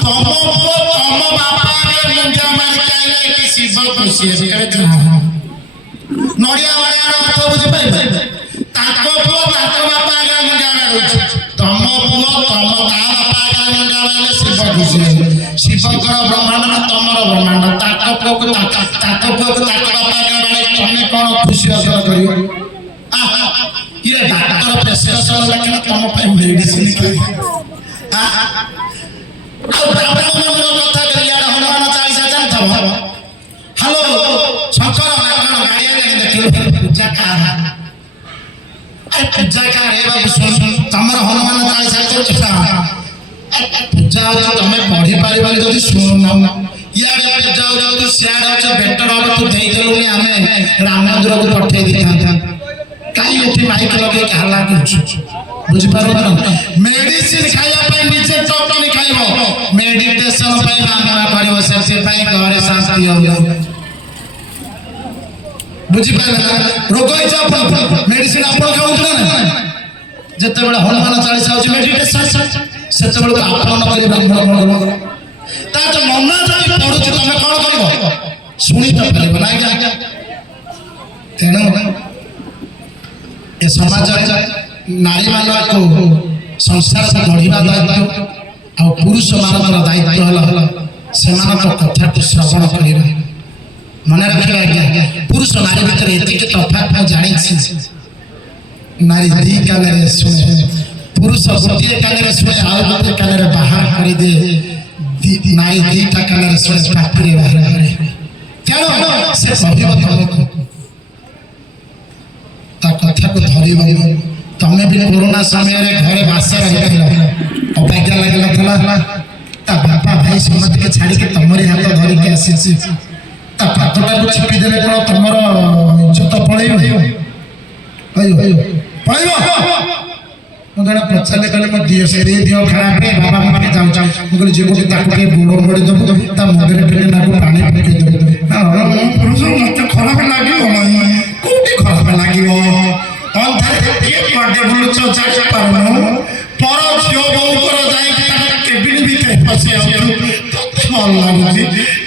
ପୁଅ ତମ ବାପା ମୁଣ୍ଡ ମାରିକି ଆଇଲେ କି ଶିବ ଖୁସି ନଡ଼ିଆ ବାଡ଼ାର ଅର୍ଥ ବୁଝିପାରିବେ ତାଙ୍କ ପୁଅ ତାଙ୍କ ବାପା ମୁଣ୍ଡ ମାରୁଛି ତମ ପୁଅ ତମ ତା ବାପା ମୁଣ୍ଡ ମାରିଲେ ଶିବ ଖୁସି ଶିବଙ୍କର ବ୍ରହ୍ମାଣ୍ଡ ନା ତମର ବ୍ରହ୍ମାଣ୍ଡ ତାଙ୍କ ପୁଅକୁ ତାଙ୍କ ପୁଅକୁ ତାଙ୍କ ବାପା ମାରିଲେ ତମେ କଣ ଖୁସି ଅସର କରିବ ଇଏ ଡାକ୍ତର ପ୍ରେସକ୍ରିପସନ ଲେଖିଲେ ତମ ପାଇଁ ମେଡିସିନ ଖାଇବେ ଆଉ ବ୍ରାହ୍ମଣମାନଙ୍କ କଥା କହିଲେ ହନୁମାନ 40 ଜାଣିଥିବ ହ୍ୟାଲୋ ଶଙ୍କର ନା କଣ ଗାଡ଼ିଆ ନେଇକି ଦେଖିଲୁ ପୂଜା କାର ପୂଜା କାର ଏ ବାବୁ ଶୁଣ ତମର ହନୁମାନ 40 କରୁଛ ପୂଜା ହଉଛି ତମେ ପଢିପାରିବନି ଯଦି ଶୁଣୁନ ଇଆଡେ ପୂଜା ହଉଛି ସିଆଡେ ହଉଛି ବେଟର ହବ ତୁ ଦେଇଦେଲୁନି ଆମେ ରାମ ମନ୍ଦିରକୁ ପଠେଇ ଦେଇଥାନ୍ତେ କାହିଁ ଏଠି ମାଇକ ଲଗେଇକି ହାଲ୍ଲା କରୁଛୁ ବୁଝିପାରିବ ମେଡିସିନ ଖାଇବା ପାଇଁ ନିଜେ ଟୋକନ ଖାଇବ ମେଡିଟେସନ ପାଇଁ ମାମଲା କରିବ ସେଥିପାଇଁ ଘରେ ଶାନ୍ତି ହବ ବୁଝିପାରିଲେ ରୋଗ ହେଇଛି ଆପଣ ମେଡିସିନ ଆପଣ ଖାଉଥିଲେ ନା ଯେତେବେଳେ ହନୁମାନ 40 ହଉଛି ମେଡିଟେସନ ସେତେବେଳେ ଆପଣ ନ କରି ବ୍ରାହ୍ମଣ ତା ତ ମନ ଯଦି ପଡୁଛି ତମେ କଣ କରିବ ଶୁଣି ତ ପାରିବ ନା ଆଜ୍ଞା ତେଣୁ ଏ ସମାଜରେ ନାରୀମାନଙ୍କୁ ସଂସାର ଗଢ଼ିବା ଦାୟିତ୍ୱ ଆଉ ପୁରୁଷମାନଙ୍କର ଦାୟିତ୍ୱ ହେଲା ସେମାନଙ୍କ କଥାକୁ ଶ୍ରବଣ କରିବା मन रखिए आज्ञा पुरुष नारी भितर एतिक तफात मैं जानी नारी दी कान शुणे पुरुष गोटे कान शुणे आउ गोटे कान बाहर कर दे नारी दीटा कान शुणे पाटी बाहर करे तेणु से कहब तुमको ता कथा को धरब तमें भी कोरोना समय घरे बास रही अभाग्य लगे ता बापा भाई समझ के छाड़ी के तमरी हाथ धरिकी आसी ता पातटा को छिपी देले कौन तुमर इज्जत पड़ेब मुझे पचारे कहले मो दिह से दिह खराब है बाबा मत जाऊँ मुझे जीव के गोड़ मोड़ी देव ता मुंडे टे ना पानी पकई देव पुरुष मत खराब लगे कौटी खराब लगे अंधारे बुलुच जापारनु पर झील बो केबिन भितर फसी भल लगुच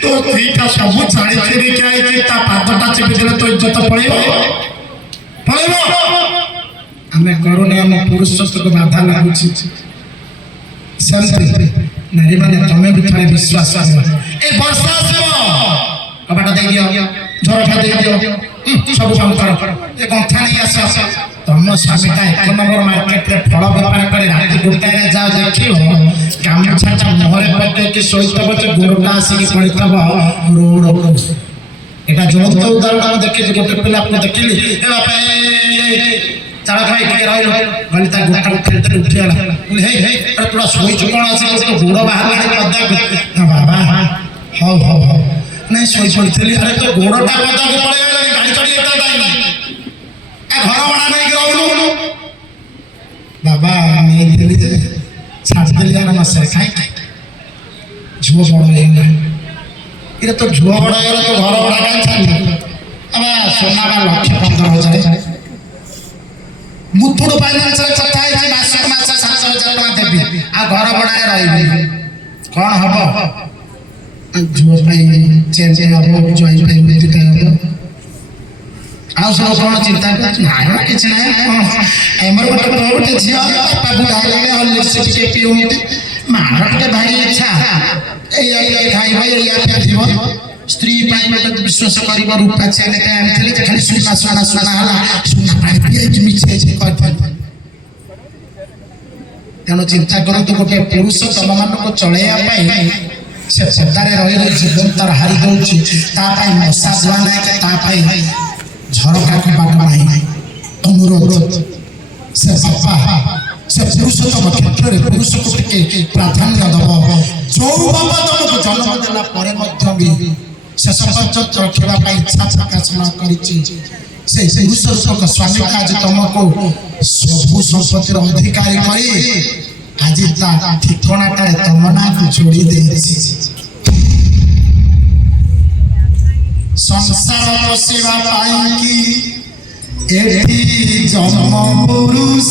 तो दीटा सब छाड़ी छेड़ी आई पादटा चिपी देले तो इज्जत पड़ेब आम करूनी आम पुरुषत्व को बाधा लगुच नारी मैंने तुम्हें भी थोड़े विश्वास कबाटा दे दियो झरटा दे दियो सब काम कर गंथा नहीं आस तुम स्वामीटा 1 नंबर मार्केट रे फल बेपार कर राति गोटाए जाओ देख गामुछाटा मुहरे पकई शोतब गोड़टा आसिक पड़ब रोड एटा ज्वलंत उदाहरण देखी गोटे पिला देखिली चाड़ा खाई टे रही गली गोटा खेलते उठीगला तोड़ा शोच कौन आस गोड़ बाहर बाबा हाँ हाँ हाँ नहीं शोई पड़ी अरे तो गोड़टा पदा को पड़े गाड़ी चढ़ी घर भड़ा नहीं रहलु बाबा नहीं छाड़ी आर मसे खाई झुओ बड़ ये तो झुओ बड़ तो घर भड़ा कहीं छाड़ी सोना 1,15,000 मुथुड़ फाइनान्स कथा है मासक मास 7,000 टका देबी आ घर भड़ा रही कौन हम झुओ चेंज हम जॉइन भाई मुक्ति हम सब कौन चिंता ना किसी ना एमर गोटे गोटे झी बापा बुढ़ा लगे हॉर्लिक्स टिके पीउंटे मार गोटे भारी इच्छा खाइब या पियाथिब स्त्री गोटे विश्वास कर रूपा चेन आनी खाली सुना सुना सुना है सुना पानी पी मिछे तेणु चिंता करते गोटे पुरुष तुम मान को चलैया से पदारे रही जीवन तार हारी जाऊँगी मशा जुआ ना झरका कबाट ना अनुरोध से बापा से पुरुषोत्तम क्षेत्र में पुरुष को प्राधान्य दब जो बाबा तुमको जन्म देला भी शेष पर्यंत रखा इच्छा प्रकाश से पुरुष रूपक स्वामी का आज तुमको सबू संपत्तिर अधिकारी करी आज ठिकाना तुम ना को जोड़ी दे संसार पशिवा पाई एठी जन्म पुरुष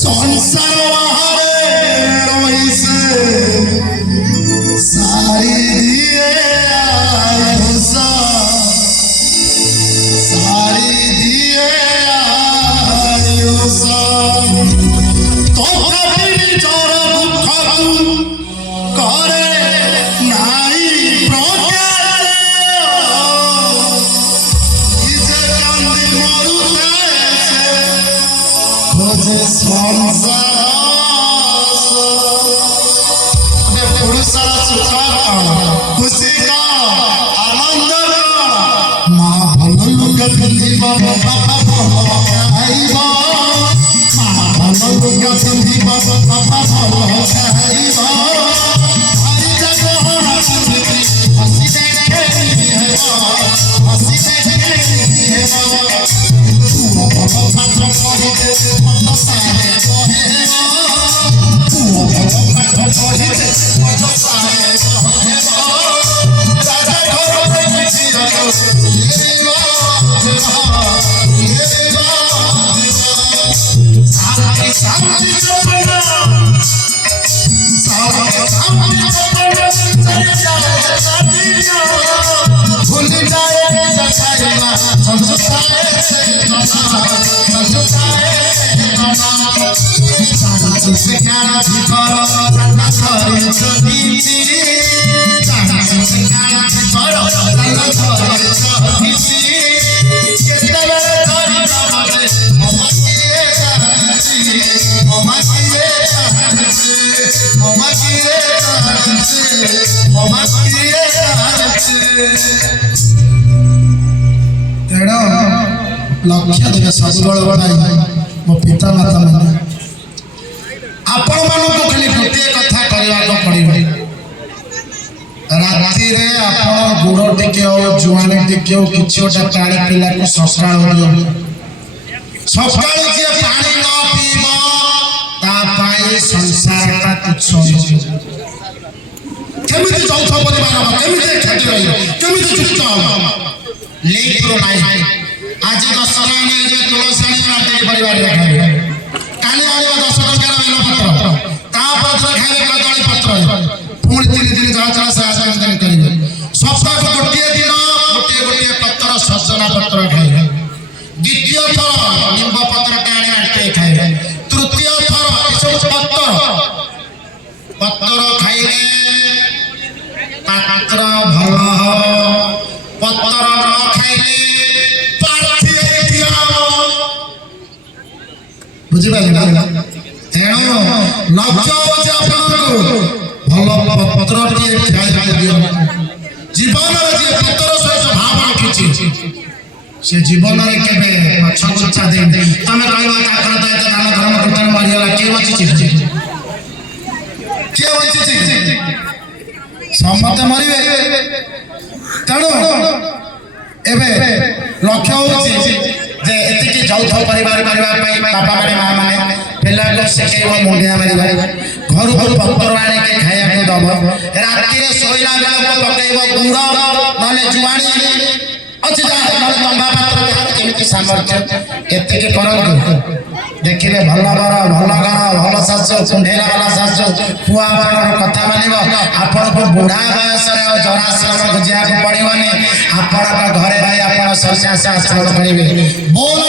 संसार रही से सारी दिए आयुष सारी दिए आयुष तो निजर दुख करे नाई प्रकार इजे कांदी मरुते खोजे संसार पुरुषर सुख खुशी का आनंद माँ भल लुगा पिंधिब बापा भल खाइब माँ भल लुगा पिंधिब बापा भल खाइब भाई जगहरा पिंधिबी हसी देखे हसी देखे तू भल पाठ पढ़िते मन सारे बहेब तू भल पाठ पढ़िते मन सारे बहेब राजा घर देखी रखो शांति भूल जाए से ज्ञान जीवन साला धरे चलीची से ज्ञान जीवन साला धरे चलीची केतबेले धरि नमरे ममाकिए जानची ममाकिए जानची ममाकिए जानची ममाकिए जानची तेणु लक्ष्य देवे सबुबल बढ़ाई मो पिता माता मैंने आपण मानक खाली गोटे कथा करवाक पड़े राति रे आपण गुड़ टिके हो जुआनी टिके हो किसी गोटे प्राणी पिला को सकाळ सकाळ जे पानी न पीब ता पाई संसार का तुच्छ केमिति चौथ परिवार हो केमिति खेती रही केमिति चुक्त हो लेकरो नाही आज 10 टका नहीं जे तुलसी राति परिवार रखावे काली आइबा 10 टका बेल पत्र ता पत्र खाइले कदली पत्र पुणी 3 दिन जांचला से आसान दिन करिवे सप्ताह को गोटे दिन गोटे पत्र सजना पत्र खाइवे द्वितीय थर निम्ब पत्र टाणी आटे खाइवे तृतीय थर सब पत्र खाइले पत्र भल पत्र न खाइले पार्थी दिया बुझिपारे तेणु लक्ष्य होचे आपनको भल पत्र टिए खाइ दियो जीवन रे जे पत्र सहित भाव रखिछि से जीवन रे केबे पछगुचा दे तमे कहबा काकर दय दान धर्म कीर्तन मारियाला के बचिछि समते मरिबे तेणु एबे लक्ष्य होछि जे एतिके चौथ परिवार करबा पई बापा माने मां माने पिला को सिखेइबो मुंडिया मारिबा घर को पत्तर आने के खाया को दब राति रे सोइला बेला को पकेइबो गुड़ नले जुआणी अछि जा नले तंबा पात्र केमिति सामर्थ्य एतिके करंतु देखिबे भल बर भल घर भल शाशु कुंढेला वाला शाशु पुआ बाणर कथा मानिबो आपण को बुढ़ा बयस रे जराश्रम गुजिया को पड़िबनी आपण का घरे भाई आपण सरसा से आश्रम करिवे बोल